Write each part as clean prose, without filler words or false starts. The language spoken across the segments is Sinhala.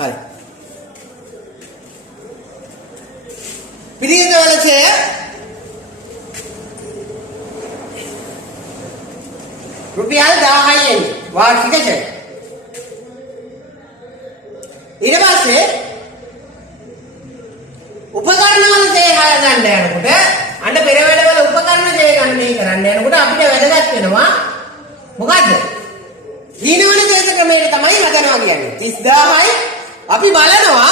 හරි. පිළියෙත වලසය රුපියල් 1000යි එන්නේ වාර්ෂික ඡය. ඊට පස්සේ උපකරණ වල ඡය ගන්න යනකොට අන්න පෙර වැඩවල උපකරණ ඡය ගන්න කරන්න යනකොට අපිට වැදගත් වෙනවා මොකද්ද? දීනවන දේශ ක්‍රමයට තමයි හදනවා කියන්නේ. 30000යි අපි බලනවා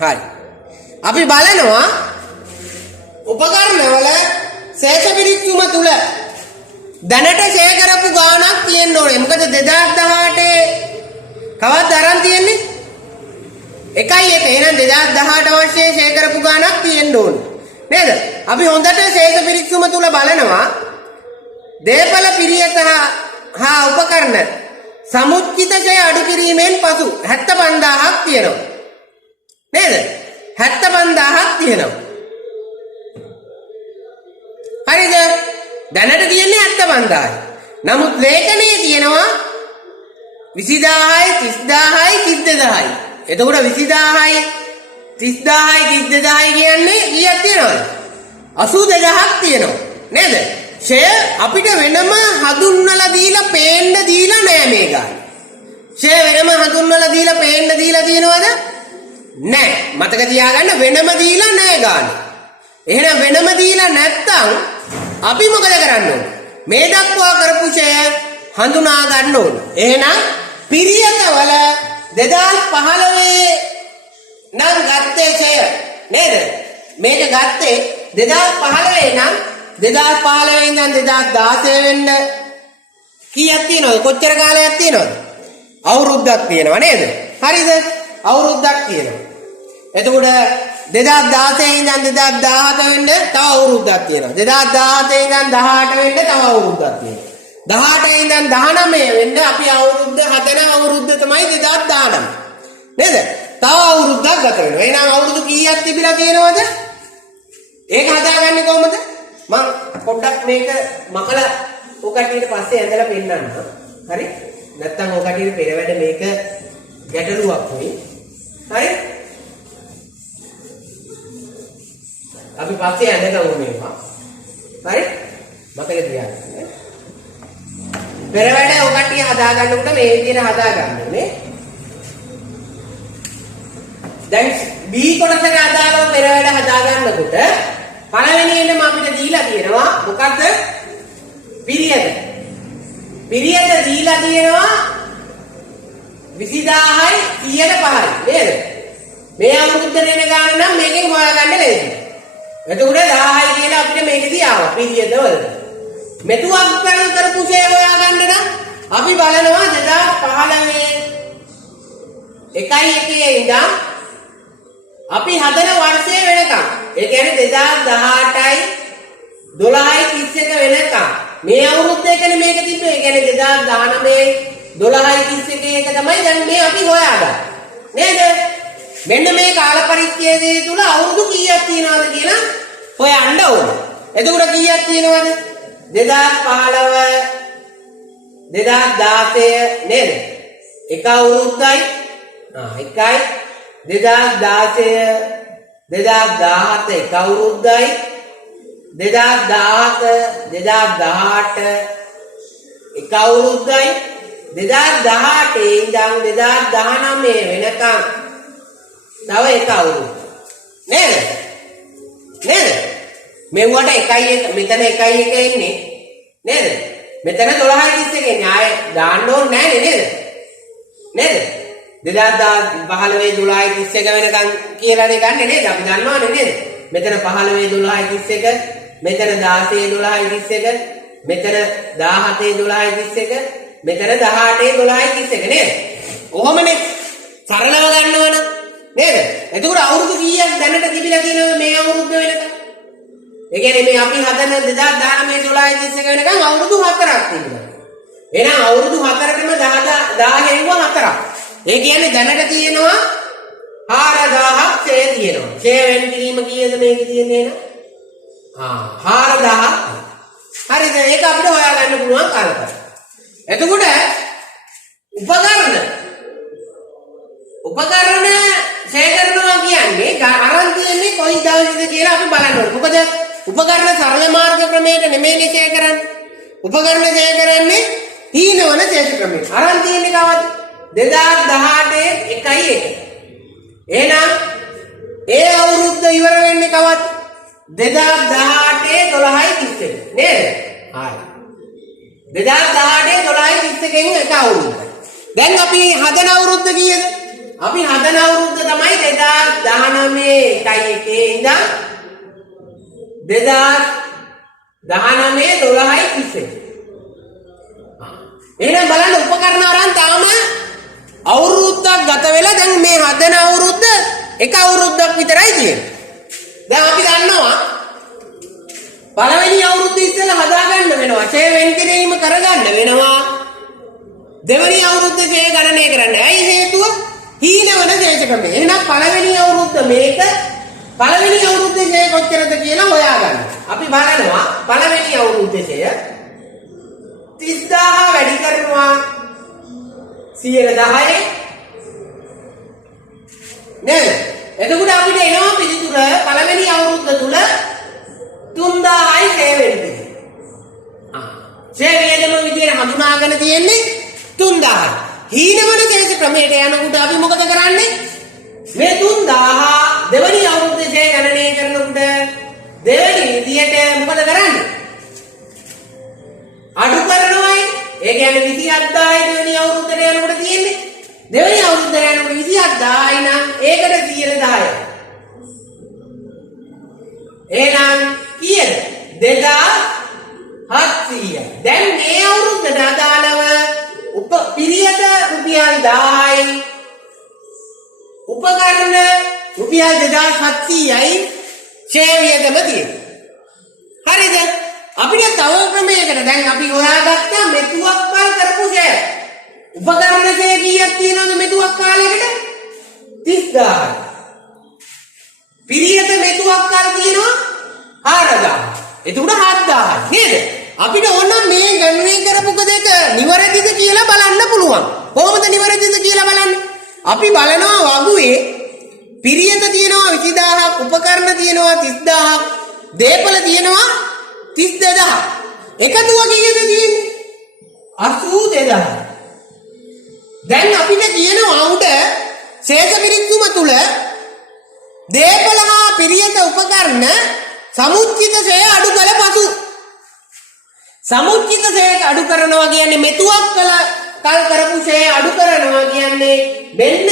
හරි. අපි බලනවා උපකරණවල ශේෂ පිරික්සුම තුල දැනට ෂෙයා කරපු ගාණක් තියෙන්න ඕනේ. මොකද 2018 කවද්ද අරන් තියෙන්නේ? 1.1. එහෙනම් 2018 වර්ෂයේ ෂෙයා කරපු ගාණක් තියෙන්න ඕනේ. නේද? අපි හොඳට ශේෂ පිරික්සුම තුල බලනවා දේපල පිරියත හා උපකරණ සමුච්චිත ඡය අඩු කිරීමෙන් පසු 75000ක් තියෙනවා. නේද? 75000ක් තියෙනවා. හරිද? දැනට තියෙන්නේ 75000යි. නමුත් ලේඛනයේ තියෙනවා 20000යි 30000යි 32000යි. එතකොට 20000යි 30000යි 32000යි කියන්නේ කීයක් තියෙනවද? 82000ක් තියෙනවා. නේද? ෂය අපිට වෙනම හඳුන්වලා දීලා පේන්න දීලා නෑ මේ ගාන. ෂය වෙනම හඳුන්වලා දීලා පේන්න දීලා තියෙනවද? නෑ. මතක තියාගන්න වෙනම දීලා නෑ ගාන. එහෙනම් වෙනම දීලා නැත්තම් අපි මොකද කරන්න ඕනේ? මේ දක්වා කරපු ෂය හඳුනා ගන්න ඕනේ. එහෙනම් පිරියතවල 2015 නම් ගත්තේ ෂය නේද? මේක ගත්තේ 2015 නම් 2015 ඉඳන් 2016 වෙන්න කීයක් තියෙනවද? කොච්චර කාලයක් තියෙනවද? අවුරුද්දක් තියෙනවා නේද? හරිද? අවුරුද්දක් තියෙනවා. එතකොට 2016 ඉඳන් 2017 වෙන්න තව අවුරුද්දක් තියෙනවා. 2017 ඉඳන් 18 වෙන්න තව අවුරුද්දක් තියෙනවා. 18 ඉඳන් 19 වෙන්න අපි අවුරුද්ද හදන අවුරුද්ද තමයි 2019. නේද? තව අවුරුද්දක් ගත වෙනවා. එහෙනම් අවුරුදු කීයක් තිබිලා තියෙනවද? ඒක හදාගන්නේ කොහොමද? මම පොඩ්ඩක් මේක මකලා ඔකටියට පස්සේ ඇඳලා පෙන්නන්න. හරි? නැත්තම් ඔකටියට පෙර වැඩ මේක ගැටලුවක් වෙයි. හරි? අපි පස්සේ ඇඳගමු මේවා. හරි? මතක තියාගන්න. පෙර වැඩ ඔකටිය හදාගන්නකොට මේ විදිහට හදාගන්න ඕනේ. දැන් B කොටසට අදාළව පෙර වැඩ හදාගන්නකොට පළවෙනියෙන්ම අපිට දීලා තියෙනවා මොකද්ද? පිරියද. පිරියද දීලා තියෙනවා 20000යි 105යි නේද? මේ අවුරුද්දේ එන ගාන නම් මේකෙන් හොයාගන්න ලේසියි. එතකොට 1000යි කියලා අපිට මේකදී ආවා පිරියද වලට. මෙතුවක් ගණන් කරපු ෂේ හොයාගන්න නම් අපි බලනවා 2015 1.1 ඉඳන් අපි හදන වර්ෂය වෙනකම්. ඒ කියන්නේ 2018යි 12යි 31 වෙනකම්. මේ අවුරුද්දේකනේ මේක තිබ්බේ. ඒ කියන්නේ 2019යි 12යි 31 එක තමයි දැන් මේ අපි හොයාගන්නේ. නේද? මෙන්න මේ කාල පරිච්ඡේදය තුල අවුරුදු කීයක් තියෙනවද කියලා හොයන්න ඕනේ. එතකොට කීයක් තියෙනවද? 2015 2016 නේද? එක අවුරුද්දයි එකයි 2016 2017 එක අවුරුද්දයි 2017 2018 එක අවුරුද්දයි 2018 ඉඳන් 2019 වෙනකම් තව එක අවුරුද්ද නේද? නේද? මෙව්වට එකයි මෙතන එකයි එක එන්නේ නේද? මෙතන 12යි 31 එන්නේ. ආයේ දාන්න ඕනේ නැහැ නේද? නේද? 2015 12යි 31 වෙනකන් කියලානේ ගන්නෙ නේද? අපි දන්නවනේ නේද? මෙතන 15 12යි 31 මෙතන 16 12යි 31 මෙතන 17 12 31 මෙතන 18 12 31 නේද? කොහොමනේ සරලව ගන්නවනම් නේද? එතකොට අවුරුදු කීයක් දැනට තිබිලා තියෙනවද මේ අවුරුද්ද වෙනකන්? ඒ කියන්නේ මේ අපි හදන 2019 12 31 වෙනකන් අවුරුදු 4ක් තිබුණා. එහෙනම් අවුරුදු 4කටම 10 හෙව්වා 4ක්. ඒ කියන්නේ දැනට තියෙනවා 4000ක් ඡේ තියෙනවා. ඡේ වෙන් කිරීම කීයද මේකේ තියෙන්නේ නේද? 4000ක්. හරිද? ඒක අපිට හොයාගන්න පුළුවන් කාලයක්. එතකොට උපකරණ ඡේ කරනවා කියන්නේ අරන් තියෙන්නේ කොයි දවසේද කියලා අපි බලන්න ඕනේ. මොකද උපකරණ සරල මාර්ග ක්‍රමයකට නෙමෙයිනේ ඡේ කරන්නේ. උපකරණ ඡේ කරන්නේ තීනවන ඡේ ක්‍රමයට. අරන් තියෙන්නේ කවද්ද? 2018 1 එහෙනම් ඒ අවුරුද්ද ඉවර වෙන්නේ කවද්ද? 2018 12 31 නේද? හරි. 2018 12 31 එක අවුරුද්ද. දැන් අපි හදන අවුරුද්ද කීයද? අපි හදන අවුරුද්ද තමයි 2019 1 ඉඳන් 2019 12 31. එහෙනම් බලන්න උපකරණ අරන් තාම අවුරුද්දක් ගත වෙලා දැන් මේ හදන අවුරුද්ද එක අවුරුද්දක් විතරයි තියෙන්නේ. දැන් අපි දන්නවා පළවෙනි අවුරුද්ද ඉස්සෙල්ලා හදාගන්න වෙනවා. ඡේ වෙන් කිරීම කරගන්න වෙනවා. දෙවෙනි අවුරුද්ද ඡේ ගණනය කරන්න. ඇයි හේතුව? හීනවන ඡේද ක්‍රමය. එහෙනම් පළවෙනි අවුරුද්ද මේක පළවෙනි අවුරුද්දේ ඡේ කොච්චරද කියලා හොයාගන්න. අපි බලනවා පළවෙනි අවුරුද්දේ ඡේ 30000 වැඩි කරනවා 110 නේද? එතකොට අපිට එනවා පිළිතුර පළවෙනි අවුරුද්ද තුල 3000යි ඡේ වෙන්නේ. ඡේ වේදම විදියට හඳුනාගෙන තියෙන්නේ 3000යි. හීනවන ඡේද ක්‍රමයට යනකොට අපි මොකද කරන්නේ? මේ 3000 දෙවෙනි අවුරුද්දේ ඡේ ගණනය කරනකොට දෙවෙනි විදියට මොකද කරන්නේ? අඩු කරනවායි. ඒ කියන්නේ 27000යි දෙවෙනි අවුරුද්දට යනකොට තියෙන්නේ. දෙවෙනි අවුරුද්දට යනකොට 27000යි නම් ඒකට 10%. එහෙනම් කීයද? 2700යි. දැන් මේ අවුරුද්දට අදාළව පිරියට රුපියල් 1000යි. උපකරණ රුපියල් 2700යි ඡේ වියදම තියෙන්නේ. හරිද? අපිට තව ක්‍රමයකට දැන් අපි හොයාගත්තා මෙතුවක් කාල කරපු ඡේ. උපකරණ ඡේ කීයක් තියෙනවද මෙතුවක් කාලයකට? 30000යි. පිරියට මෙතුවක් කාල තියෙනවා 4000. එතකොට 7000යි නේද? අපිට ඕන මේ ගණනය කරපු දෙක නිවැරදිද කියලා බලන්න පුළුවන්. කොහොමද නිවැරදිද කියලා බලන්නේ? අපි බලනවා වගුවේ පිරියට තියෙනවා 20000ක්, උපකරණ තියෙනවා 30000ක්, දේපල තියෙනවා 32000. එකතුව කීයද තියෙන්නේ? 82000. දැන් අපිට කියනවා උඩ ශේෂ පිරික්සුම තුල දේපල හා පිරියට උපකරණ සමුච්චිත ඡේ අඩු කළ පසු සමුච්චිත ඡේ අඩු කරනවා කියන්නේ මෙතුවක් කල් කරපු ඡේ අඩු කරනවා කියන්නේ මෙන්න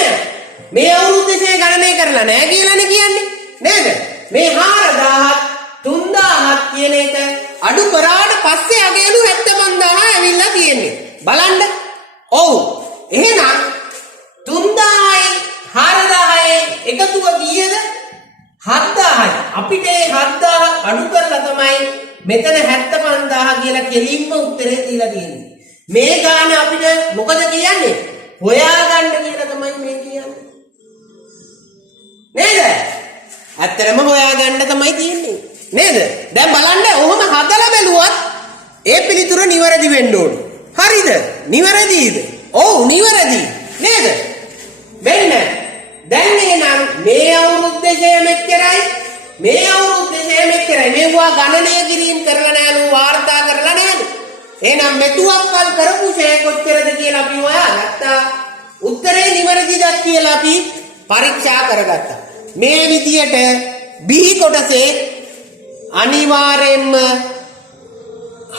මේ අවුරුද්දේ ඡේ ගණනය කරලා නැහැ කියලානේ කියන්නේ නේද? මේ 4000ක් 3000ක් කියන එක අඩු කරාට පස්සේ අගයලු 75000 ඇවිල්ලා තියෙන්නේ. බලන්න. ඔව්. එහෙනම් 3000යි 4000යි එකතුව කීයද? 7000යි. අපිට මේ 7000 අඩු කරලා තමයි මෙතන 75000 කියලා කෙලින්ම උත්තරේ දීලා තියෙන්නේ. මේ ගාන අපිට මොකද කියන්නේ? හොයාගන්න කියලා තමයි මේ කියන්නේ. නේද? ඇත්තටම හොයාගන්න තමයි තියෙන්නේ. නේද? දැන් බලන්න ඔහොම හදලා බැලුවත් ඒ පිළිතුර නිවැරදි වෙන්න ඕනේ. හරිද? නිවැරදිද? ඔව් නිවැරදි. නේද? වෙන්න. දැන් එහෙනම් මේ අවුරුද්දේ ඡේ මෙච්චරයි. මේ අවුරුද්දේ ඡේ මෙච්චරයි. මේවා ගණනය කිරීම කරලා නෑලු වාර්තා කරලා නෑලු. එහෙනම් මෙතුවක් කල් කරපු ඡේ කොච්චරද කියලා අපි හොයාගත්තා. උත්තරේ නිවැරදිද කියලා අපි පරීක්ෂා කරගත්තා. මේ විදියට බිහි කොටසේ අනිවාර්යෙන්ම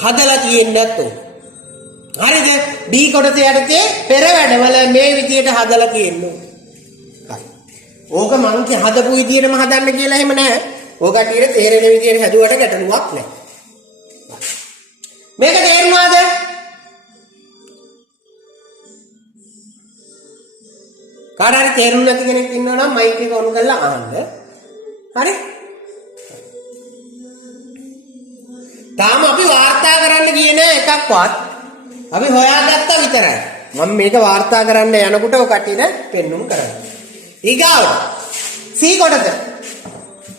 හදලා තියෙන්නත් ඕන. හරිද? බිහි කොටස යටතේ පෙර වැඩවල මේ විදියට හදලා තියෙන්න ඕන. හරි. ඕක මං හදපු විදියටම හදන්න කියලා එහෙම නැහැ. ඕක කටියට තේරෙන විදියට හදුවට ගැටලුවක් නැහැ. මේක තේරුණාද? කාට හරි තේරුම් නැති කෙනෙක් ඉන්නවා නම් මයික් එක ඔන් කරලා අහන්න. හරි? තාම අපි වාර්තා කරන්න ගියේ නෑ එකක්වත්. අපි හොයාගත්තා විතරයි. මම මේක වාර්තා කරන්න යනකොට ඔය කටියට පෙන්නුම් කරනවා. ඊගාවට C කොටස.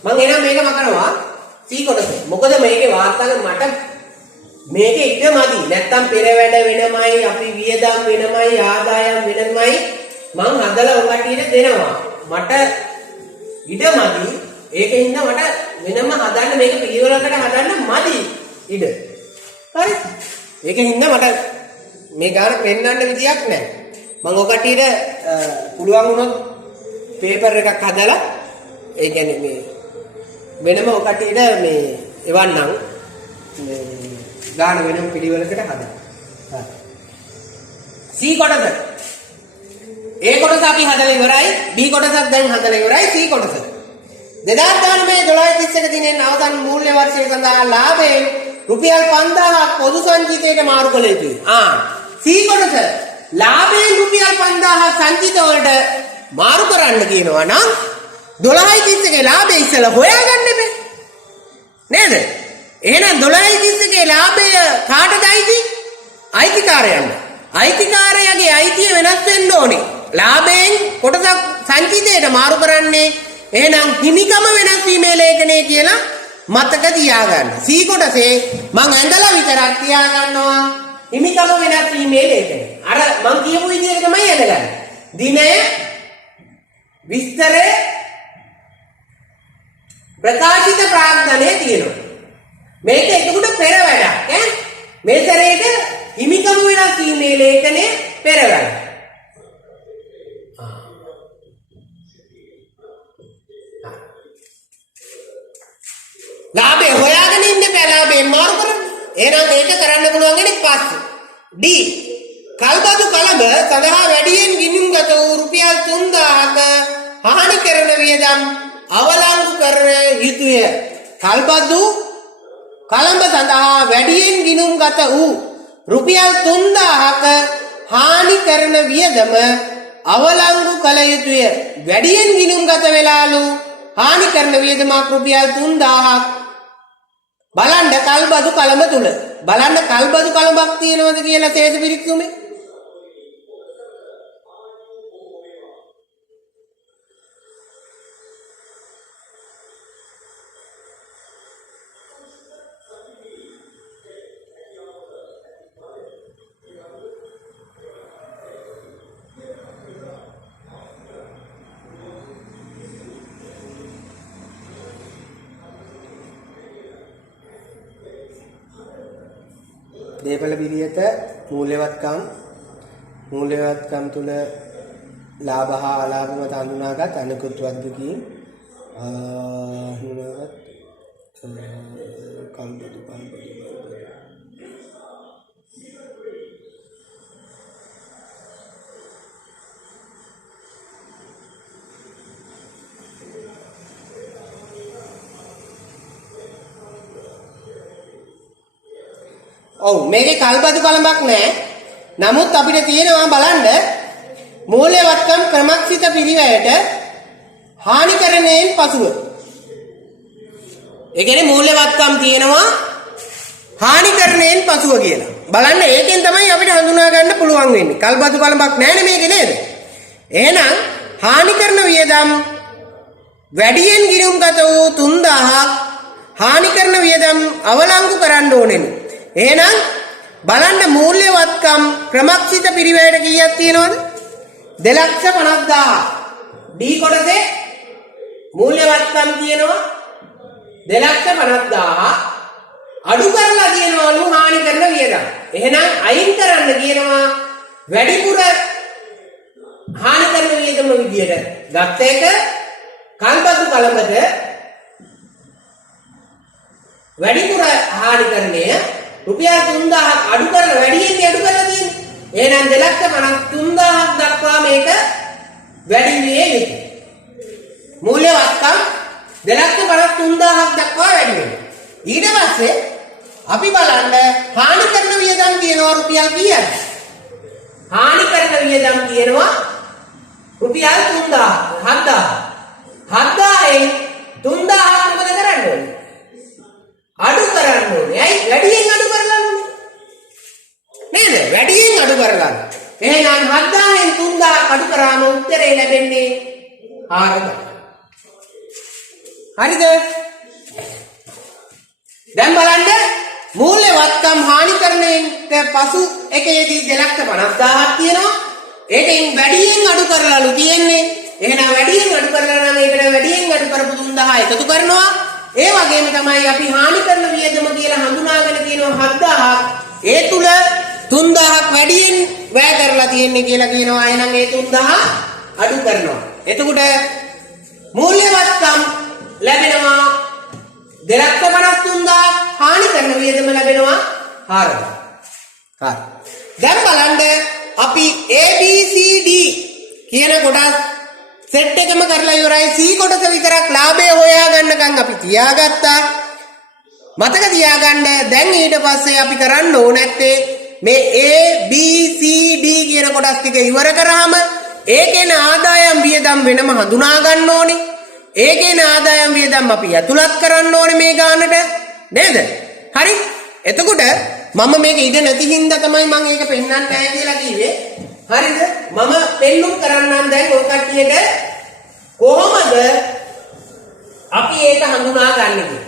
මම එනම් මේක මකනවා C කොටස. මොකද මේකේ වාර්තා මට මේකේ ඉඩමදි. නැත්තම් පෙර වැඩ වෙනමයි, අපි වියදම් වෙනමයි, ආදායම් වෙනමයි මං හදලා ඔය කටියට දෙනවා. මට ඉඩමදි. ඒකින්ද මට වෙනම හදන්න මේක පිළිවෙලකට හදන්න මදි ඉඩ. හරි? ඒකින්ද මට මේ ගාන පෙන්වන්න විදියක් නැහැ. මම ඔය කටියට පුළුවන් වුණොත් පේපර් එකක් හදලා ඒ කියන්නේ මේ වෙනම ඔය කටියට මේ එවන්නම් මේ ගාන වෙනම පිළිවෙලකට හදන්න. හරි. C කොටස. A කොටස අපි හදලා ඉවරයි. B කොටසක් දැන් හදලා ඉවරයි. C කොටස. 2019 12 දිනෙන් අවසන් මූල්‍ය වර්ෂය සඳහා ලාභයෙන් රුපියල් 5000ක් පොදු සංචිතයට මාරු කළ යුතුයි. C කොටස ලාභයෙන් රුපියල් 5000ක් සංචිත වලට මාරු කරන්න කියනවා නම් 12 ලාභය ඉස්සලා හොයාගන්න එපේ. නේද? එහෙනම් 12 ලාභය කාටද අයිති? අයිතිකාරයන්ට. අයිතිකාරයාගේ අයිතිය වෙනස් වෙන්න ඕනේ. ලාභයෙන් කොටසක් සංචිතයට මාරු කරන්නේ එහෙනම් හිමිකම වෙනස් වීමේ ලේඛනය කියලා මතක තියාගන්න. C කොටසේ මං ඇඳලා විතරක් තියාගන්නවා හිමිකම වෙනස් වීමේ ලේඛනය. අර මං කියපු විදිහට තමයි ඇඳගන්නේ. දිනය විස්තරය ප්‍රකාශිත ප්‍රාග්ධනය තියෙනවා. මේක එතකොට පෙර වැඩක් ඈ. මේ සැරේට හිමිකම වෙනස් වීමේ ලේඛනය පෙර වැඩ. ලාභය හොයාගෙන ඉන්න බෑ ලාභයෙන් මාරු කරන්න. එහෙනම් ඒක කරන්න පුළුවන් වෙන්නේ පස්සේ. D. කල්බදු කලබ සඳහා වැඩියෙන් ගිණුම්ගත වූ රුපියල් 3000ක හානි කරන වියදම් අවලංගු කර යුතුය. කල්බදු කලඹ සඳහා වැඩියෙන් ගිණුම්ගත වූ රුපියල් 3000ක හානි කරන වියදම අවලංගු කළ යුතුය. වැඩියෙන් ගිණුම්ගත වෙලාලු හානි කරන වියදමක් රුපියල් 3000ක් බලන්න කල්බදු කලඹ තුල. බලන්න කල්බදු කලඹක් තියෙනවද කියලා තේස පිරික්සුමේ. දේපල පිළියෙත මූල්‍යවත්කම් තුල ලාභ හා අලාභ මත හඳුනාගත් අනිකුත් වද්දකින් හඳුනාගත් කල්බදු ඔව් මේකේ කල්බදු කලඹක් නැහැ. නමුත් අපිට තියෙනවා බලන්න මූල්‍යවත්කම් ක්‍රමක්ෂිත පිරිවැයට හානිකරණයෙන් පසුව. ඒ කියන්නේ මූල්‍යවත්කම් තියෙනවා හානිකරණයෙන් පසුව කියලා. බලන්න ඒකෙන් තමයි අපිට හඳුනා ගන්න පුළුවන් වෙන්නේ. කල්බදු කලඹක් නැහැ මේකේ නේද? එහෙනම් හානිකරන වියදම් වැඩියෙන් ගිණුම්ගත වූ 3000ක් හානිකරන වියදම් අවලංගු කරන්න ඕනේ. එහෙනම් බලන්න මූල්‍යවත්කම් ක්‍රමක්ෂිත පිරිවැයට කීයක් තියෙනවද? 2,50,000. D කොටසේ මූල්‍යවත්කම් තියෙනවා 2,50,000. අඩු කරලා කියනවලු හානි කරන වියදම්. එහෙනම් අයින් කරන්න කියනවා වැඩිපුර හානි කරන වියදම විදියට ගත්ත එක කල්බදු කලඹද වැඩිපුර හානි කරන්නේ රුපියල් 3000ක් අඩු කරලා වැඩියෙන් අඩු කරලා තියෙන්නේ. එහෙනම් 2,53,000ක් දක්වා මේක වැඩි විය යුතුයි. මූල්‍යවත්කම් 2,53,000ක් දක්වා වැඩි වෙනවා. ඊට පස්සේ අපි බලන්න හානි කරන වියදම් කියනවා රුපියල් කීයද? හානි කරන වියදම් කියනවා රුපියල් 3000 7000න් 3000 මොකද කරන්න ඕනේ? අඩු කරන්න ඕනේ. ඇයි? වැඩියෙන් අඩු කරලා නේද? වැඩියෙන් අඩු කරලා. එහෙනම් 7000න් 3000 අඩු කරාම උත්තරේ ලැබෙන්නේ 4000. හරිද? දැන් බලන්න මූල්‍ය වත්කම් හානිකරණයෙන් පසු එකේදී 250000ක් තියෙනවා. ඒකෙන් වැඩියෙන් අඩු කරලාලු තියෙන්නේ. එහෙනම් වැඩියෙන් අඩු කරලා නම් ඒකට වැඩියෙන් අඩු කරපු 3000 එකතු කරනවා. ඒ වගේම තමයි අපි හානි කරන වියදම කියලා හඳුනාගෙන තියෙනවා 7000ක්. ඒ තුල 3000ක් වැඩියෙන් වැය කරලා තියෙන්නේ කියලා කියනවා. එහෙනම් ඒ 3000 අඩු කරනවා. එතකොට මූල්‍ය වත්කම් ලැබෙනවා 253000 හානි කරන වියදම ලැබෙනවා 4000. හරි. දැන් බලන්න අපි ABCD කියන කොටස් සෙට් එකම කරලා ඉවරයි. C කොටස විතරක් ලාභය හොයාගන්නකම් අපි තියාගත්තා. මතක තියාගන්න දැන් ඊට පස්සේ අපි කරන්න ඕන නැත්තේ මේ ABCD කියන කොටස් ටික ඉවර කරාම ඒකේන ආදායම් වියදම් වෙනම හඳුනා ගන්න ඕනේ. ඒකේන ආදායම් වියදම් අපි ඇතුළත් කරන්න ඕනේ මේ ගානට නේද? හරි. එතකොට මම මේක ඉඳ නැති හින්දා තමයි මම ඒක පෙන්වන්න නැහැ කියලා කිව්වේ. හරිද? මම පෙන්නුම් කරන්නම් දැන් ඔය කට්ටියට කොහොමද අපි ඒක හඳුනා ගන්න කියලා.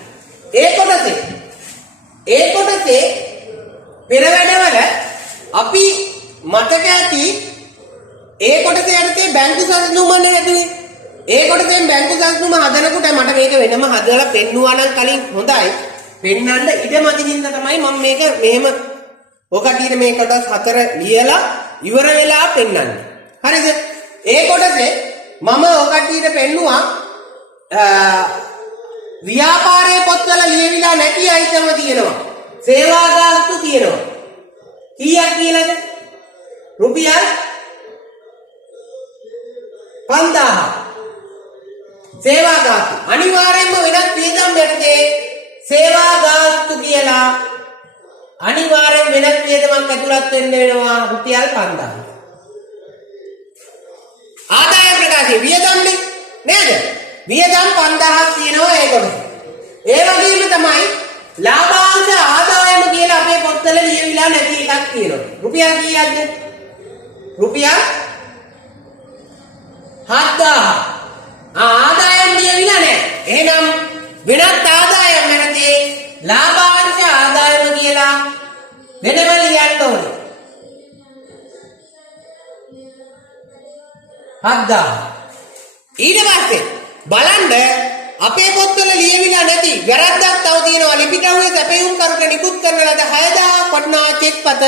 ඒ කොටසේ පෙර වැඩවල අපි මතක ඇති ඒ කොටසේ යටතේ බැංකු සැලසුම නේදුනේ. ඒ කොටසෙන් බැංකු සැලසුම හදනකොට මට මේක වෙනම හදලා පෙන්නුවා නම් කලින් හොඳයි. පෙන්වන්න ඉඩමදි හින්දා තමයි මම මේක මෙහෙම ඔය කට්ටියට මේ කොටස් 4 ලියලා ඉවර වෙලා පෙන්වන්නේ. හරිද? ඒ කොටසේ මම ඔය කට්ටියට පෙන්නුවා ව්‍යාපාරයේ පොත්වල ලියවිලා නැති අයිටම තියෙනවා. සේවා ගාස්තු තියෙනවා. කීයක් කියලාද? රුපියල් 5000. සේවා ගාස්තු අනිවාර්යයෙන්ම වෙනත් වියදම් යටතේ සේවා ගාස්තු කියලා අනිවාර්යෙන් වෙනත් වියදමක් ඇතුළත් වෙන්න වෙනවා රුපියල් 5000. ආදාය ප්‍රකාශය වියදම්නේ නේද? වියදම් 5000ක් තියෙනවා ඒකට. ඒ වගේම තමයි ලාභාංශ ආදායම කියලා අපේ පොත්වල ලියවිලා නැති එකක් තියෙනවා. රුපියල් කීයක්ද? රුපියල් 7000. ආදායම් ලියවිලා නැහැ. එහෙනම් වෙනත් ආදායම් නැති ලාභාංශ ආදායම කියලා වෙනම ලියන්න ඕනේ. 7000. ඊට පස්සේ බලන්න අපේ පොත්වල ලියවිලා නැති වැරද්දක් තව තියෙනවා. ලිපිටුවේ සැපයුම් කරුට නිකුත් කරන ලද 6000 වටනා චෙක්පත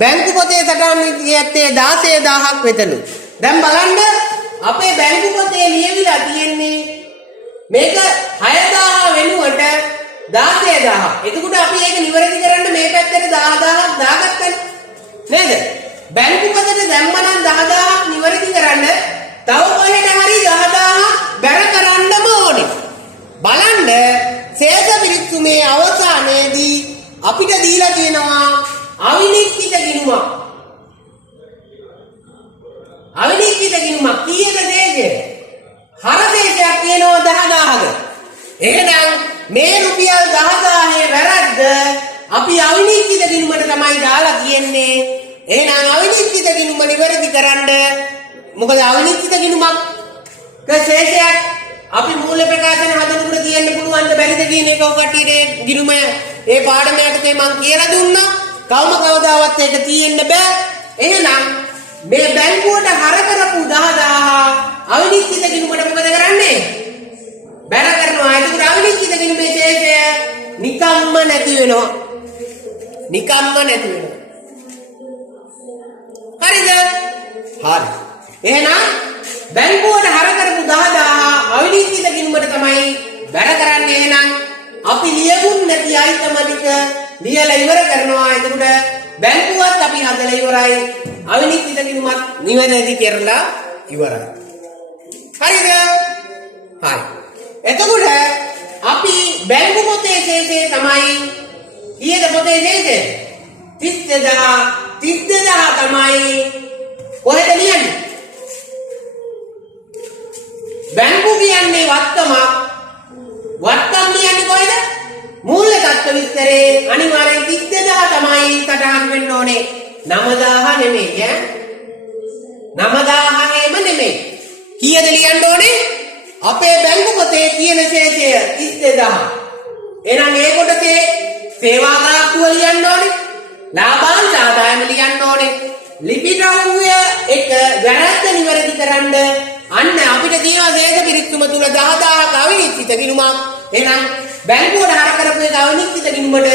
බැංකු පොතේ සටහන් විදිහේ 16000ක් වෙතලු. දැන් බලන්න අපේ බැංකු පොතේ ලියවිලා තියෙන්නේ මේක 6000 වෙනුවට 16000. එතකොට අපි ඒක නිවැරදි කරන්න මේ පැත්තට 10000ක් දාගත්තනේ. නේද? බැංකු පොතේ දැම්මනම් 10000ක් නිවැරදි කරන්න තව කොහෙද හරි 10000ක් බැර කරන්නම ඕනේ. බලන්න ශේෂ පිරික්සුමේ අවසානයේදී අපිට දීලා තියෙනවා අවිනිශ්චිත ගිණුමක්. අවිනිශ්චිත ගිණුමක් කීයද දෙන්නේ? හරදේශයක් කියනවා 10000ක. එහෙනම් මේ රුපියල් 10000 වැරද්ද අපි අවිනිශ්චිත ගිණුමට තමයි දාලා තියෙන්නේ. එහෙනම් අවිනිශ්චිත ගිණුම නිවැරදි කරන්න මොකද අවිනිශ්චිත ගිණුමක් ශේෂයක් අපි මූල්‍ය ප්‍රකාශන හදනකොට තියෙන්න පුළුවන් ද බැරිද කියන එක ඔය කට්ටියට ගිණුම ඒ පාඩම යටතේ මම කියලා දුන්නා. කවදාවත් ඒක තියෙන්න බෑ. එහෙනම් මේ බැංකුවට හර කරපු 10000 අවිනිශ්චිත ගිණුමට මොකද කරන්නේ? බැර කරනවා. ඒක අවිනිශ්චිත ගිණුමේ ශේෂය නිකම්ම නැති වෙනවා. නිකම්ම නැති වෙනවා. හරිද? හරි. එහෙනම් බැංකුවට හර කරපු 10000 අවිනිශ්චිත ගිණුමට තමයි බැර කරන්නේ. එහෙනම් අපි ලියමුන් නැති අයිටම ටික ලියලා ඉවර කරනවා. එතකොට බැංකුවත් අපි හදලා ඉවරයි. අවිනිශ්චිත ගිණුමත් නිවැරදි කරලා ඉවරයි. හරිද? හරි. එතකොට අපි බැංකු පොතේ ශේෂය තමයි කීයද පොතේ ශේෂය? 32000 තමයි කොහෙද ලියන්නේ? බැංකු කියන්නේ වත්තමක්. වත්තම් ලියන්නේ කොහෙද? මූල්‍ය තත්ත්ව විස්තරේ අනිවාර්යෙන් 32000 තමයි සටහන් වෙන්න ඕනේ. 9000 නෙමෙයි ඈ. 9000 එහෙම නෙමෙයි. කීයද ලියන්න ඕනේ? අපේ බැංකු පොතේ තියෙන ශේෂය 32000. එහෙනම් ඒ කොටසේ සේවා ගාස්තුව ලියන්න ඕනේ. ලාභාංශ ආදායම ලියන්න ඕනේ. ලිපි ද්‍රව්‍ය එක වැරද්ද නිවැරදි කරන්න අන්න අපිට තියෙනවා ශේෂ පිරික්සුම තුල 10000ක අවිනිශ්චිත ගිණුමක්. එහෙනම් බැංකුවට හර කරපු එක අවිනිශ්චිත ගිණුමට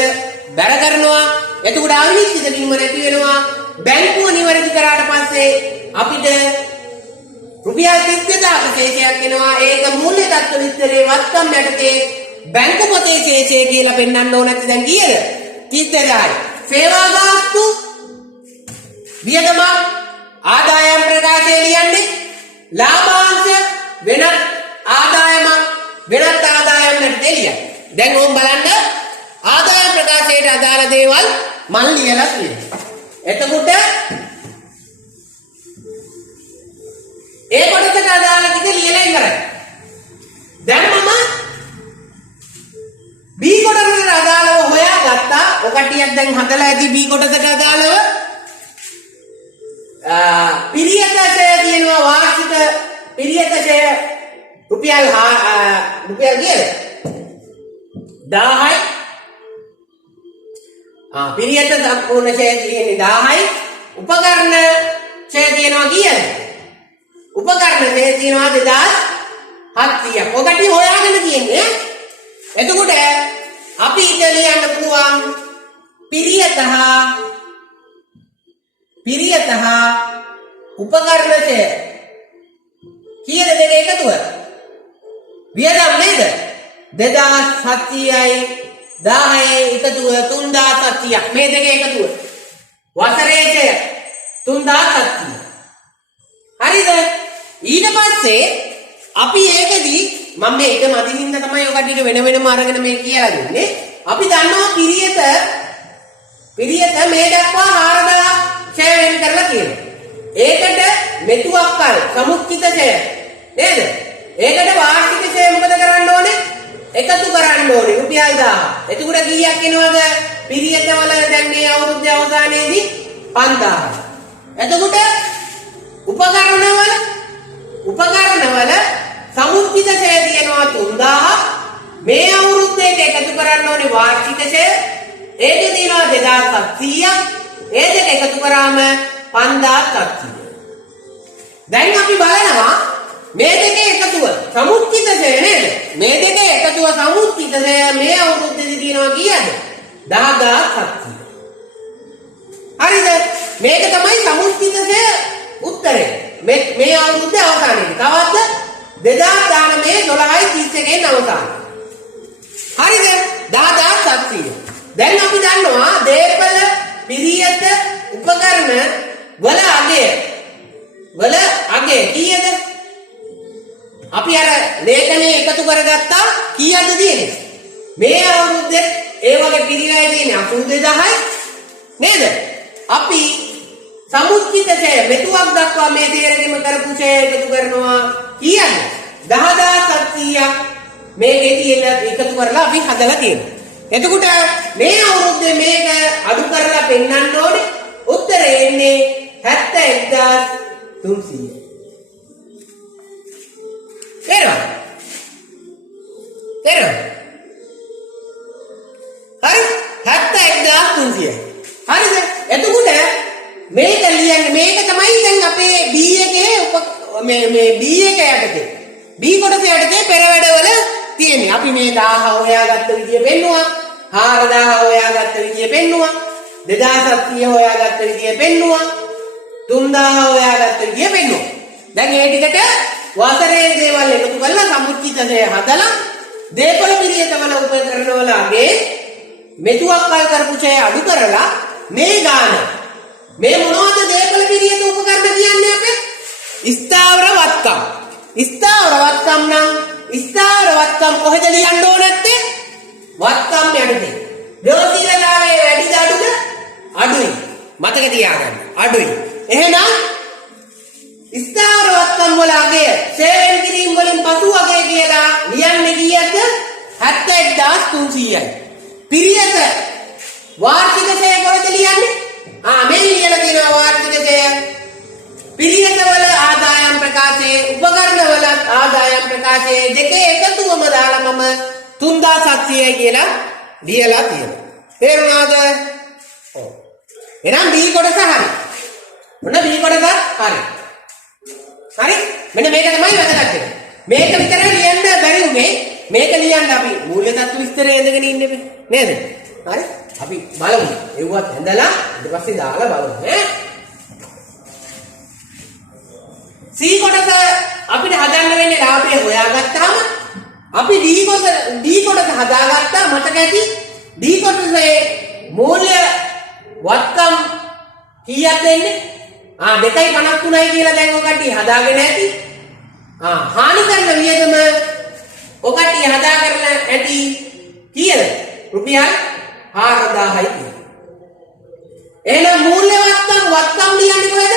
බැර කරනවා. එතකොට අවිනිශ්චිත ගිණුම නැති වෙනවා. බැංකුව නිවැරදි කරාට පස්සේ අපිට රුපියල් 30000ක ශේෂයක් එනවා. ඒක මූල්‍ය තත්ත්ව විස්තරේ වත්කම් යටතේ බැංකු පොතේ ශේෂය කියලා පෙන්වන්න ඕන නැති දැන් කීයද? 30000යි. සේවා ගාස්තු වියදම ආදායම් ප්‍රකාශය ලියන්නේ ලාභාංශ වෙනත් ආදායමක් වෙනත් ආදායම් නැති ලියන්න. දැන් ඕම් බලන්න ආදායම් ප්‍රකාශයට අදාළ දේවල් මම ලියලා තියෙනවා. එතකොට ඒ කොටසට අදාළ ටික ලියලා ඉවරයි. දැන් මම B කොටසට අදාළව හොයාගත්තා. ඔකටියක් දැන් හදලා ඇති B කොටසට අදාළව පිරියතය තියෙනවා වාර්ෂික පිරියතය රුපියල් කීයද? 1000යි. පිරියත සම්පූර්ණ ෂෙය තියෙන්නේ 1000යි. උපකරණ ෂෙය තියෙනවා කීයද? උපකරණ ෂෙය තියෙනවා 2700ක්. ඔකට හොයාගෙන තියෙන්නේ. එතකොට අපි ලියන්න පුළුවන් පිරියත උපකරණ ෂෙය කීයද දෙක එකතුව? වියදම් නේද? 2700යි 10යි එකතුව 3700ක්. මේ දෙක එකතුව වසරේ ෂෙය 3700. හරිද? ඊට පස්සේ අපි ඒකදී මම මේ ඉඩ මදිනින්ද තමයි ඔකට වෙන වෙනම අරගෙන මේ කියලා දුන්නේ. අපි දන්නවා පිරියත මේ දක්වා 4000 ෂෙය වෙන් කරලා තියෙනවා. ඒකට මෙතුවක් කල් සමුච්චිත ෂෙය නේද? ඒකට වාර්ෂික ෂෙය මොකද කරන්න ඕනේ? එකතු කරන්න ඕනේ රුපියල් 1000. එතකොට කීයක් එනවද? පිරියත වල දැන් මේ අවුරුද්දේ අවසානයේදී 5000. එතකොට උපකරණ වල සමුච්චිත ෂෙය තියෙනවා 3000. මේ අවුරුද්දේට එකතු කරන්න ඕනේ වාර්ෂික ෂෙය. ඒකේ තියෙනවා 2700ක්. ඒ දෙක එකතු කරාම 5700. දැන් අපි බලනවා මේ දෙකේ එකතුව සමුච්චිත ෂෙය නේද? මේ දෙකේ එකතුව සමුච්චිත ෂෙය මේ අවුරුද්දේදී තියෙනවා කීයද? 10700. හරිද? මේක තමයි සමුච්චිත ෂෙය උත්තරේ. මේ අවුරුද්දේ අවසානයේදී. තවද 2019 12/31 අවසානයේ. හරිද? 10700. දැන් අපි දන්නවා දේපල පිරියත උපකරණ වල අගය කීයද? අපි අර ලේඛනයේ එකතු කරගත්තා කීයද තියෙන්නේ? මේ අවුරුද්දේ ඒ වගේ පිරියයි තියෙන්නේ 82000යි නේද? අපි සමුච්චිත ෂෙය මෙතුවක් දක්වා මේ තේරෙම කරපු ෂෙය එකතු කරනවා කීයද? 10700ක් මේකේ තියෙන එකතු කරලා අපි හදලා තියෙනවා. එතකොට මේ අවුරුද්දේ මේක අඩු කරලා පෙන්නන්න ඕනේ. උත්තරේ එන්නේ 71300. තේරෙනවද? හරි 71300. හරිද? එතකොට මේක ලියන්නේ මේක තමයි දැන් අපේ B එකේ මේ B එක යටතේ B කොටස යටතේ පෙරවැඩවල තියෙන්නේ. අපි මේ 1000 හොයාගත්ත විදිය පෙන්නුවා. 4000 හොයාගත්ත විදිය පෙන්නුවා. 2700 හොයාගත්ත විදිය පෙන්නුවා. 3000 හොයාගත්ත විදිය පෙන්නුවා. දැන් මේ ටිකට වසරේ දේවල් එකතු කරලා සමුච්චිත ෂෙය හදලා දේපල පිරියතවල උපකරණ වල අගේ මෙතුවක් කල් කරපු ෂෙය අඩු කරලා මේ ගාන මේ මොනවද දේපල පිරියත උපකරණ කියන්නේ අපේ? ස්ථාවර වත්කම්. ස්ථාවර වත්කම් නම් ස්ථාවර වත්කම් කොහෙද ලියන්න ඕන නැත්තේ? වත්කම් යටතේ. ද්‍රවශීලතාවයේ වැඩිද අඩුද? අඩුයි. මතක තියාගන්න. අඩුයි. එහෙනම් ස්ථාවර වත්කම් වල අගය සේවන කිරීම වලින් පසු අගය කියලා ලියන්නේ කීයද? 71300යි. පිරියත වාර්ෂික සේ කොහෙද ලියන්නේ? මේ ලියලා තියෙනවා වාර්ෂික සේ. පිරියත වල ආදායම් ප්‍රකාශයේ උපකරණ වල ආදායම් ප්‍රකාශයේ දෙකේ එකතුවම දාලා මම 3700යි කියලා ලියලා තියෙනවා. තේරුණාද? ඔව්. එහෙනම් B කොටස හරි. මොන B කොටස හරි. හරි? මෙන්න මේක තමයි වැදගත් එක. මේක විතරයි ලියන්න බැරි උනේ. මේක ලියන්න අපි මූල්‍ය තත්ත්ව විස්තරය ඉඳගෙන ඉන්නේ නේද? හරි? අපි බලමු. ඒවත් ඇඳලා ඊට පස්සේ දාලා බලමු ඈ. C කොටස අපිට හදන්න වෙන්නේ ලාභය හොයාගත්තාම අපි D කොටස හදාගත්තා මතක ඇති. D කොටසේ මූල්‍ය වත්කම් කීයක් දෙන්නේ? 2.53යි කියලා දැන් ඔය කට්ටිය හදාගෙන ඇති. හානි කරන වියදම ඔය කට්ටිය හදාගෙන ඇති කීයද? රුපියල් 4000යි කියලා. එහෙනම් මූල්‍ය වත්කම් ලියන්නේ කොහෙද?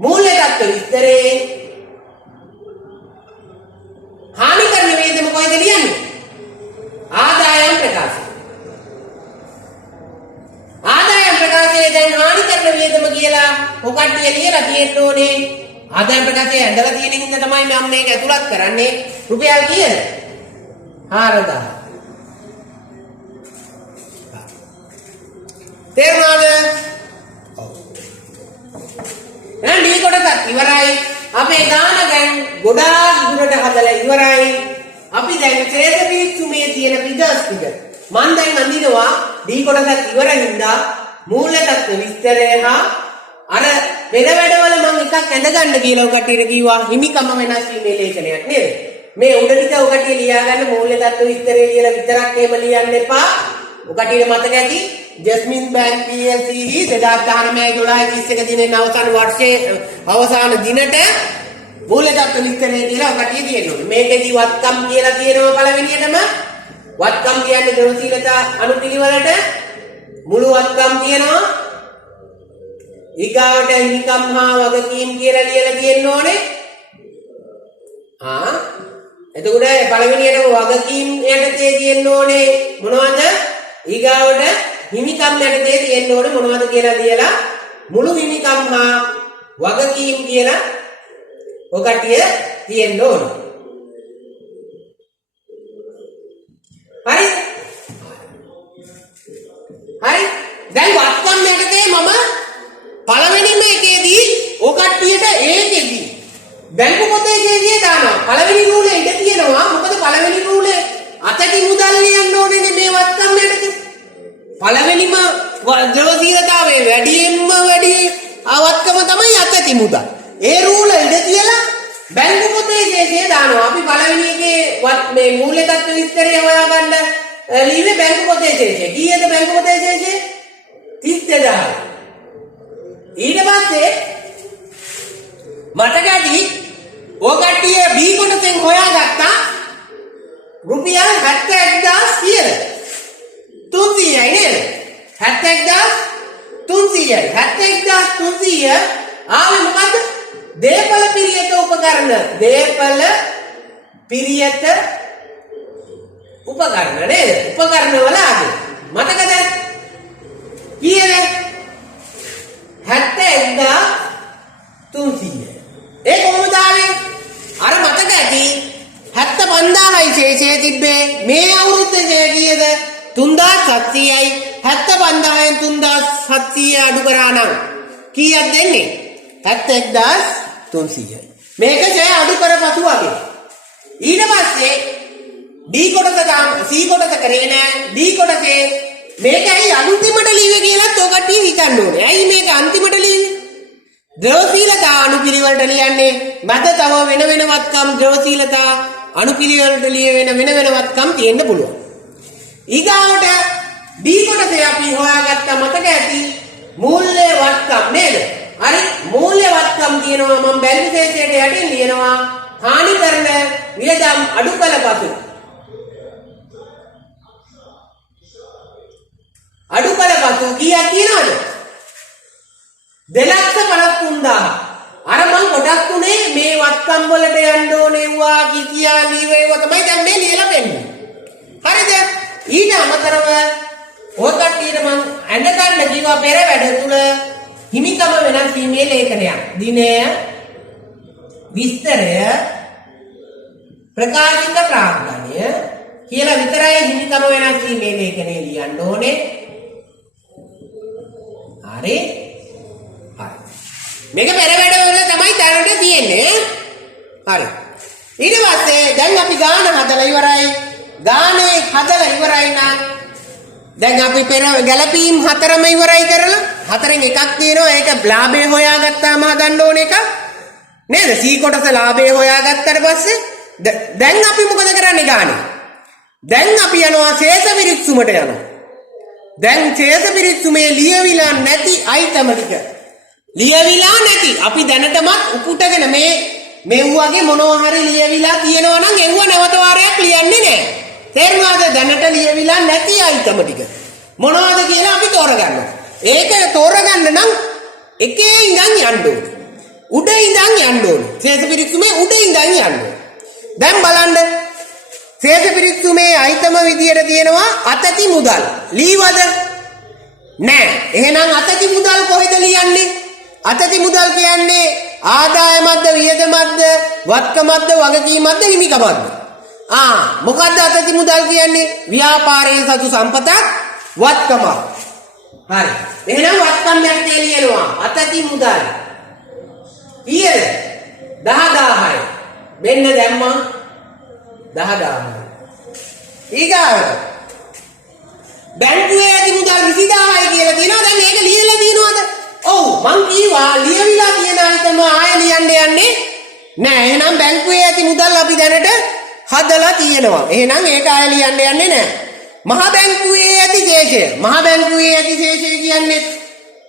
මූල්‍ය තත්ත්ව විස්තරේ. හානි කරන වියදම කොහෙද ලියන්නේ? ආදායම් ප්‍රකාශය. ආදායම් ප්‍රකාශයේ දැන් හානි කරන වියදම කියලා ඔය කට්ටිය ලියලා තියෙන්න ඕනේ. ආදායම් ප්‍රකාශය ඇඳලා තියෙන හින්දා තමයි මම මේක ඇතුළත් කරන්නේ. රුපියල් කීයද? 4000. තේරුණාද? ඔව්. එහෙනම් දී කොටසත් ඉවරයි. අපේ දාන දැන් ගොඩාක් දුරට හදලා ඉවරයි. අපි දැන් ඡේද පිටුමේ තියෙන පිටස් ටික මම දැන් අඳිනවා. දී කොටසත් ඉවරින් හින්දා මූල්‍ය තත්ත්ව විස්තරය හා අර වෙන වැඩවල මම එකක් ඇඳ ගන්න කියලා ඔකටියට කිව්වා. හිමිකම වෙනස් වීමේ ලේඛනයක් නේද? මේ උඩ ටික ඔකටිය ලියා ගන්න මූල්‍ය තත්ත්ව විස්තරය කියලා විතරක් එහෙම ලියන්න එපා. ඔකටියට මතක ඇති ජස්මින් බැංක් PLC 2019 දිනේ අවසාන වර්ෂයේ අවසාන දිනට මූල්‍ය තත්ත්ව විස්තරය කියලා ඔකටිය තියෙනවා. මේකෙදි වත්කම් කියලා කියනවා පළවෙනියටම. වත්කම් කියන්නේ ද්‍රවශීලතා අනුපිළිවෙලට මුළු වත්කම් කියනවා. ඊගාවට හිමිකම් හා වගකීම් කියලා ලියලා තියෙන්න ඕනේ. එතකොට පළවෙනියට වගකීම් යටතේ තියෙන්න ඕනේ මොනවද? ඊගාවට හිමිකම් යටතේ තියෙන්න ඕනේ මොනවද කියලා ලියලා මුළු හිමිකම් හා වගකීම් කියලා ඔකටිය තියෙන්න ඕනේ. හරි? හරි? දැන් වත්කම් යටතේ මම පළවෙනිම එකේදී ඔකට්ටියට ඒකෙදී බැංකු පොතේ කේදී දානවා. පළවෙනි රූලේ ඉඳ තියෙනවා. මොකද පළවෙනි රූලේ අතටි මුදල් ලියන්න ඕනේ මේ වත්කම් යටතේ. පළවෙනිම ද්‍රවශීලතාවයේ වැඩියෙන්ම වැඩි අවත්කම තමයි අතටි මුදල්. ඒ රූල ඉඳ තියලා බැංකු පොතේ කේදී දානවා. අපි පළවෙනි එකේ මේ මූල්‍ය තත්ත්ව විස්තරය හොයාගන්න ලියුවේ බැංකු පොතේ කේදී. කීයද බැංකු පොතේ කේදී? 30000. ඊට පස්සේ මතක ඇති ඔය කට්ටිය B කොටසෙන් හොයාගත්තා රුපියල් 71000 කීයද? 300යි නේද? 71300යි. 71300 ආවේ මොකද්ද? දේපල පිරියත උපකරණ. දේපල පිරියත උපකරණ නේද? උපකරණ වල ආවේ. මතකද? කීයද? 71300. ඒ කොහොමද ආවේ? අර මතක ඇති 75000යි ශේෂයේ තිබ්බේ. මේ අවුරුද්දේ කීයද? 3700යි. 75000න් 3700 අඩු කරා නම් කීයක් දෙන්නේ? 71300යි. මේක ඡය අඩු කරපතු වගේ. ඊට පස්සේ D කොටස C කොටස කරේ නෑ. D කොටසේ මේකයි අන්තිමට ලියුවේ කියලාත් ඔය කට්ටිය හිතන්න ඕනේ. ඇයි මේක අන්තිමට ලියුවේ? ද්‍රවශීලතා අනුපිළිවෙලට ලියන්නේ මැද තව වෙන වෙනවත්කම් ද්‍රවශීලතා අනුපිළිවෙලට ලිය වෙන වෙනවත්කම් තියෙන්න පුළුවන්. ඊගාවට D කොටසේ අපි හොයාගත්ත මතක ඇති මූල්‍ය වත්කම් නේද? හරි මූල්‍ය වත්කම් කියනවා මම බැංකු ශේෂයට යටින් ලියනවා හානි කරන වියදම් අඩු කළ පසු අඩුකලපතු කීයක් කියනවද? 2,53,000. අර මං ගොඩක් උනේ මේ වත්කම් වලට යන්න ඕනේ වුණා කියා නීවේව තමයි දැන් මේ ලියලා දෙන්නේ. හරිද? ඊට අමතරව ඔය කට්ටියට මං ඇඳ ගන්න කිව්වා පෙර වැඩ තුල හිමිකම වෙනස් වීමේ ලේඛනයක්. දිනය විස්තරය ප්‍රකාශිත ප්‍රාග්ධනය කියලා විතරයි හිමිකම වෙනස් වීමේ ලේඛනය ලියන්න ඕනේ. හරි? මේක පෙර වැඩවල තමයි දැනට තියෙන්නේ. හරි. ඊට පස්සේ දැන් අපි ගාන හදලා ඉවරයි. ගානේ හදලා ඉවරයි නම් දැන් අපි පෙර ගැලපීම් හතරම ඉවරයි කරලා හතරෙන් එකක් තියෙනවා. ඒක ලාභය හොයාගත්තාම හදන්න ඕන එක. නේද? C කොටස ලාභය හොයාගත්තට පස්සේ දැන් අපි මොකද කරන්නේ ගානේ? දැන් අපි යනවා ශේෂ විරික්සුමට යනවා. දැන් ශේෂ විරික්සුමේ ලියවිලා නැති අයිටම ටික ලියවිලා නැති අපි දැනටමත් උපුටගෙන මේ මෙව්වගේ මොනවා හරි ලියවිලා තියෙනවා නම් එව්ව නැවත වාරයක් ලියන්නේ නැහැ. තේරුණාද? දැනට ලියවිලා නැති අයිටම ටික මොනවද කියලා අපි තෝරගන්නවා. ඒක තෝරගන්න නම් එකේ ඉඳන් යන්න ඕනේ. උඩ ඉඳන් යන්න ඕනේ. ශේෂ පිරික්සුමේ උඩ ඉඳන් යන්න ඕනේ. දැන් බලන්න ශේෂ පිරික්සුමේ අයිටම විදියට තියෙනවා අතති මුදල්. ලීවද? නෑ. එහෙනම් අතති මුදල් කොහෙද ලියන්නේ? අතති මුදල් කියන්නේ ආදායමක්ද වියදමක්ද වත්කමක්ද වගකීමක්ද හිමිකමක්ද? මොකද්ද අතති මුදල් කියන්නේ? ව්‍යාපාරයේ සතු සම්පතක් වත්කමක්. හරි. එහෙනම් වත්කම් යන්නේ ලියනවා අතති මුදල්. ඊයේ 10000යි. මෙන්න දැම්මා 10000යි. ඊගාවට බැංකුවේ ඇති මුදල් 20000යි කියලා තියෙනවා. දැන් මේක ලියලා තියෙනවද? ඔව් මං කීවා ලියවිලා තියෙන අයිටම ආය ලියන්න යන්නේ නෑ. එහෙනම් බැංකුවේ ඇති මුදල් අපි දැනට හදලා තියෙනවා. එහෙනම් ඒක ආය ලියන්න යන්නේ නෑ. මහ බැංකුවේ ඇති ශේෂය. මහ බැංකුවේ ඇති ශේෂය කියන්නේ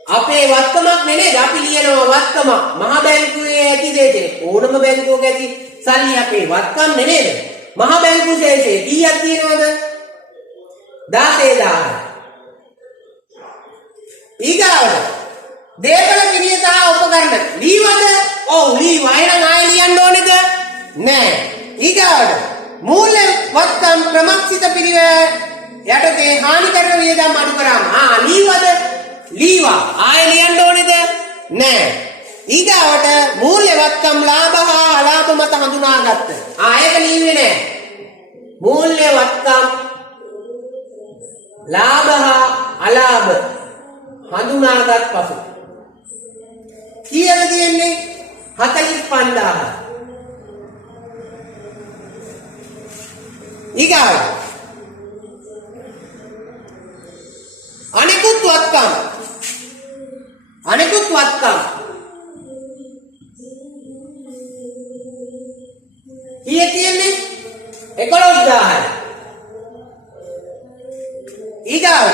අපේ වත්කමක් නෙමෙයි. අපි ලියනවා වත්කමක්. මහ බැංකුවේ ඇති ශේෂය. ඕනම බැංකුවක ඇති සල්ලි අපේ වත්කම් නෙමෙයි. මහ බැංකු ශේෂය කීයක් තියෙනවද? 16000. ඊගාවට දේපල පිළිය සහ උපකරණ ලීවද? ඔව් ලීවා. එහෙනම් ආයෙ ලියන්න ඕනේද? නෑ. ඊගාවට මූල්‍ය වත්කම් ක්‍රමක්සිත පිළිවෙල යටතේ හානි කරන වියදම් අඩු කරාම ලීවද? ලීවා. ආයෙ ලියන්න ඕනේද? නෑ. ඊගාවට මූල්‍ය වත්කම් ලාභ හා අලාභ මත හඳුනාගත්ත. ඒක ලියුවේ නෑ. මූල්‍ය වත්කම් ලාභ හා අලාභ හඳුනාගත් පසු කීයද තියෙන්නේ? 45000. ඊගාව අනෙකුත් වත්කම් කීය තියෙන්නේ? 11000යි. ඊගාව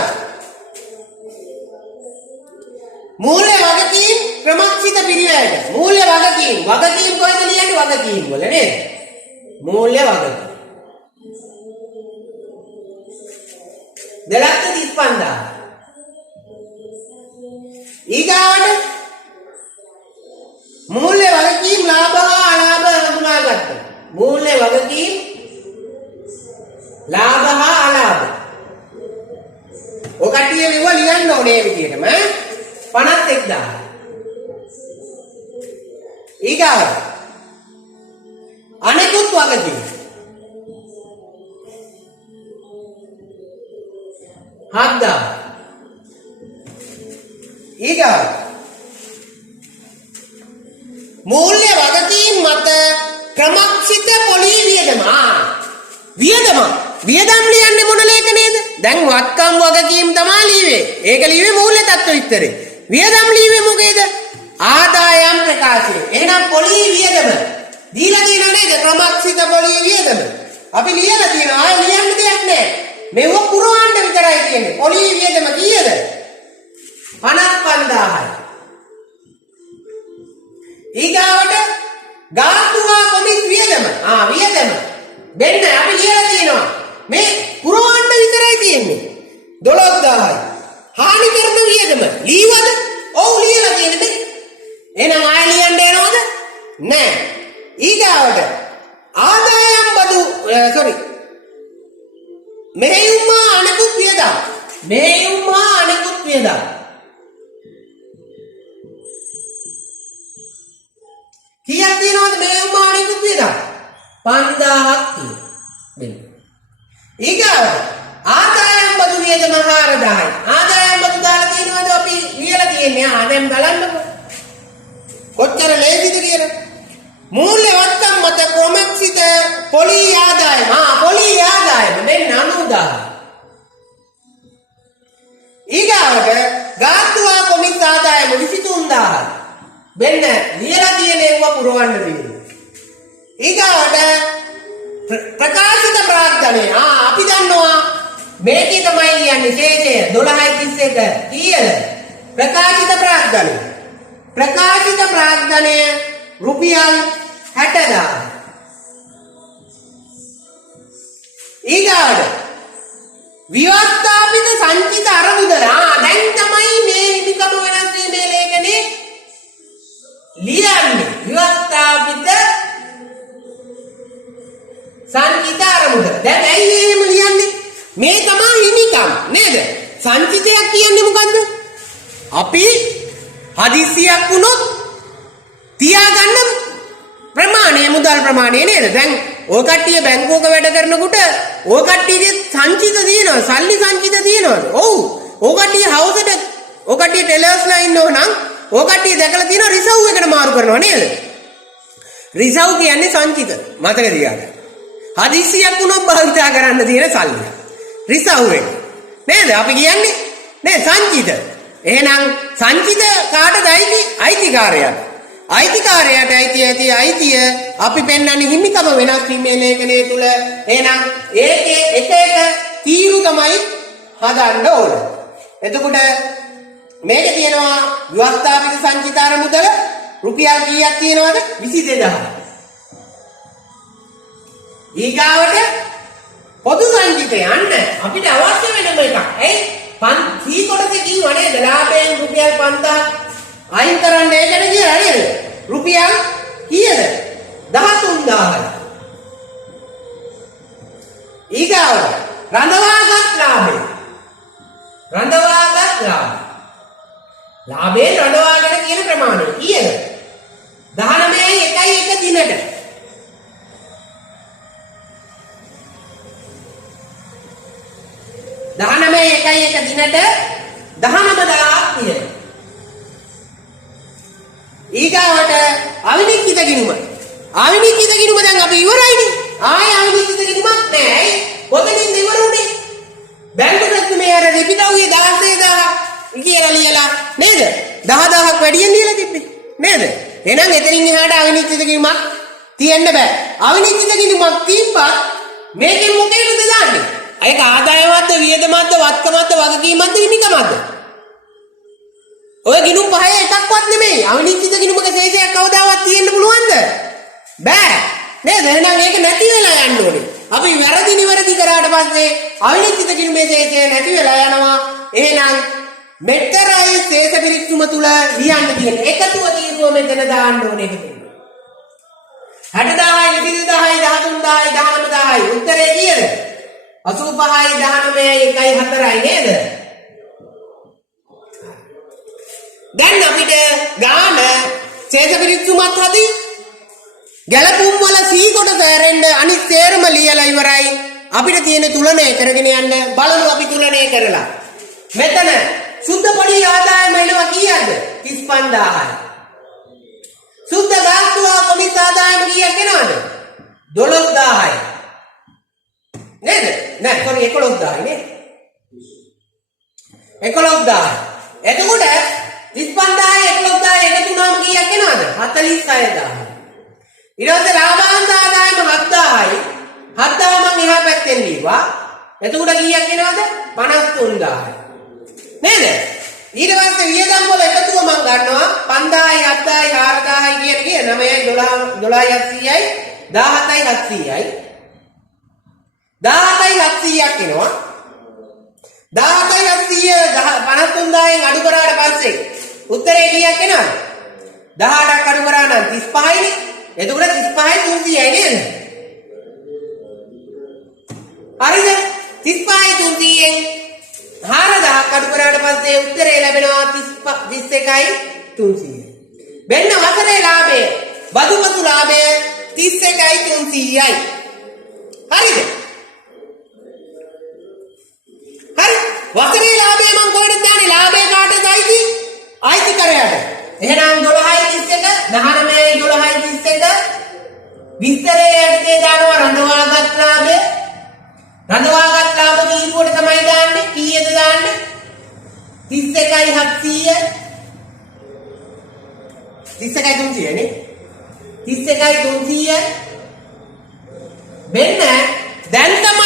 මූල්‍ය වගකීම් ක්‍රමක්සිත පිළිවෙලට. මූල්‍ය වගකීම් කොහෙද ලියන්නේ? වගකීම් වල නේද? මූල්‍ය වගකීම් 2,35,000. ඊගාවට මූල්‍ය වගකීම් ලාභ හා අලාභ හඳුනාගත්ත. මූල්‍ය වගකීම් ලාභ හා අලාභ ඔය කට්ටිය මෙව ලියන්න ඕනේ විදියටම 51,000. ඊගාවට අනෙකුත් වගකීම් 7,000. ඊගාවට මූල්‍ය වගකීම් මත ක්‍රමක්ෂිත පොලී වියදම. වියදම් ලියන්නේ මොන ලේඛනයේද? දැන් වත්කම් වගකීම් තමයි ලියවේ. ඒක ලියවේ මූල්‍ය තත්ත්ව විස්තරේ. වියදම් ලියවේ මොකේද? ආදායම් ප්‍රකාශය. එහෙනම් පොලී වියදම දීලා තියෙනව නේද? ක්‍රමක්ෂිත පොලී වියදම. අපි ලියලා තියෙනවා. ආයෙ ලියන්න දෙයක් නැහැ. මෙව පුරවන්න විතරයි තියෙන්නේ. පොලී වියදම කීයද? 55,000යි. ඊගාවට ගාස්තුවා කොමිස් වියදම. වියදම. දෙන්න අපි ලියලා තියෙනවා. මේ පුරවන්න විතරයි තියෙන්නේ. 12,000යි. කීයක් තියෙනවද මේ උමාණිකුත් වියදම්? 5000ක් තියෙනවා. මෙන්න. ඊගාවට ආදායම් බදු වියදම 4000යි. ආදායම් බදු දාලා තියෙනවද අපි ලියලා තියෙන්නේ. දැන් බලන්නකො. කොච්චර ලේසිද කියලා. මූල්‍ය වත්තම් මත කොමක්සිත පොලී ආදායම. පොලී ආදායම මෙන්න 90000යි. ඊගාවට ගාත්‍රා කොමිස් ආදායම 23000යි. මෙන්න ලියලා තියෙන ඒවා පුරවන්න තියෙනවා. ඊගාවට ප්‍රකාශිත ප්‍රාග්ධනය. අපි දන්නවා මේකේ තමයි කියන්නේ ශේෂය 12.31 කීයද? ප්‍රකාශිත ප්‍රාග්ධනය. ප්‍රකාශිත ප්‍රාග්ධනය රුපියල් 60000. ඊගාවට විවස්ථාපිත සංචිත අරමුදල. දැන් තමයි මේ හිමිකම වෙනස් වීමේ ලේඛනේ ලියන්නේ. විවස්ථාපිත සංචිත අරමුදල. දැන් ඇයි එහෙම ලියන්නේ? මේ තමයි හිමිකම් නේද? සංචිතයක් කියන්නේ මොකද්ද? අපි හදිස්සියක් වුණොත් තියාගන්න ප්‍රමාණය, මුදල් ප්‍රමාණය නේද? දැන් ඔය කට්ටිය බැංකුවක වැඩ කරනකොට ඔය කට්ටියගේ සංචිත තියෙනවා, සල්ලි සංචිත තියෙනවා. ඔව්. ඔය කට්ටිය හවුසට ඔය කට්ටිය ටෙලර්ස්ලා ඉන්නව නම් ඔය කට්ටිය දැකලා තියෙනවා රිසර්ව් එකට මාරු කරනවා නේද? රිසර්ව් කියන්නේ සංචිත. මතක තියාගන්න. හදිස්සියක් වුණොත් භාවිතා කරන්න තියෙන සල්ලි. රිසර්ව් එක. නේද? අපි කියන්නේ නේ සංචිත. එහෙනම් සංචිත කාටද අයිති? අයිතිකාරයාට. අයිතිකාරයාට අයිතිය අපි පෙන්වන්නේ හිමිකම වෙනස් වීමේ ලේඛනයේ තුල. එහෙනම් ඒකේ එක තීරු තමයි හදන්න ඕන. එතකොට මේක තියෙනවා ව්‍යවස්ථාපිත සංචිත අරමුදල රුපියල් කීයක් තියෙනවද? 22000. ඊගාවට පොදු සංචිතය යන්න අපිට අවශ්‍ය වෙනම එකක්. ඇයි? සී කොටසේ කිව්වා නේද? ලාභයෙන් රුපියල් 5000 අයින් කරන්න ඒකට කියලා නේද? රුපියල් කීයද? 13000යි. ඊගාවට රඳවාගත් ලාභය. රඳවාගත් ලාභය. ලාභයෙන් රඳවාගෙන කියන ප්‍රමාණය කීයද? 19.1 දිනට. එක දිනට 19000ක් තියෙනවා. ඊගාවට අවිනිශ්චිත ගිණුම. අවිනිශ්චිත ගිණුම දැන් අපි ඉවරයිනේ. ආයේ අවිනිශ්චිත ගිණුමක් නැහැ. කොතනින්ද ඉවර උනේ? බැංකුවක මේ අර රිපිටවුවේ 16000 කියලා ලියලා නේද? 10000ක් වැඩියෙන් ලියලා තිබ්බේ නේද? එහෙනම් එතනින් එහාට අවිනිශ්චිත ගිණුමක් තියෙන්න බෑ. අවිනිශ්චිත ගිණුමක් තිබ්බත් මේකෙන් මොකේද දාන්නේ? ඒක ආදායමක්ද වියදමක්ද වත්කමක්ද වගකීමක්ද හිමිකමක්ද? ඔය ගිණුම් පහේ එකක්වත් නෙමෙයි. අවිනිශ්චිත ගිණුමක ශේෂයක් කවදාවත් තියෙන්න පුළුවන්ද? බෑ. නේද? එහෙනම් ඒක නැති වෙලා යන්න ඕනේ. අපි වැරදි නිවැරදි කරාට පස්සේ අවිනිශ්චිත ගිණුමේ ශේෂය නැති වෙලා යනවා. එහෙනම් මෙතරයි ශේෂ පිරික්සුම තුල ලියන්න තියෙන්නේ. එකතුව තීරුව මෙතන දාන්න ඕනේ ඒක. 60000යි 22000යි 13000යි 19000යි උත්තරේ කීයද? 85යි 19යි 1.4යි නේද? දැන් අපිට ගාන ශේෂ පිරික්සුමත් හදි ගැලපුම් වල සී කොටස ඇරෙන්න අනිත් තේරම ලියලා ඉවරයි. අපිට තියෙන තුලනය කරගෙන යන්න බලමු අපි තුලනය කරලා. මෙතන සුද්ධ පොඩි ආදායම එනවා කීයද? 35000යි. සුද්ධ ගාස්තුව කොමිස් ආදායම කීයක් එනවද? 12000යි. නේද? නෑ sorry 11000යි නේද? 11000. එතකොට 35000යි 11000යි එකතු වුණාම කීයක් එනවද? 46000යි. ඊට පස්සේ ලාභාංශ ආදායම 7000යි. 7000 මම එහා පැත්තෙන් ලියුවා. එතකොට කීයක් එනවද? 53000යි. නේද? ඊට පස්සේ වියදම් වල එකතුව මම ගන්නවා 5000යි 7000යි 4000යි කියන 9යි 12යි 17යි 700ක් එනවා. 17700 53000න් අඩු කරාට පස්සේ උත්තරේ කීයක් එනවද? 18ක් අඩු කරා නම් 35යිනේ. එතකොට 35යි 300යි නේද? හරිද? 35යි 300න් 4000ක් අඩු කරාට පස්සේ උත්තරේ ලැබෙනවා 31යි 300. මෙන්න වසරේ ලාභය බදුපතු ලාභය 31.300යි. හරිද? හරි. වසරේ ලාභය මම කොහෙද දාන්නේ? ලාභය කාටද අයිති? අයිතිකරයාට. එහෙනම් 12.31 19.12.31 විස්තරයේ යටතේ දානවා රඳවාගත් ලාභය. රඳවාගත් ලාභ තීරුවට තමයි දාන්නේ. කීයද දාන්නේ? 31.700 31.300 නේ. 31.300 මෙන්න දැන් තමයි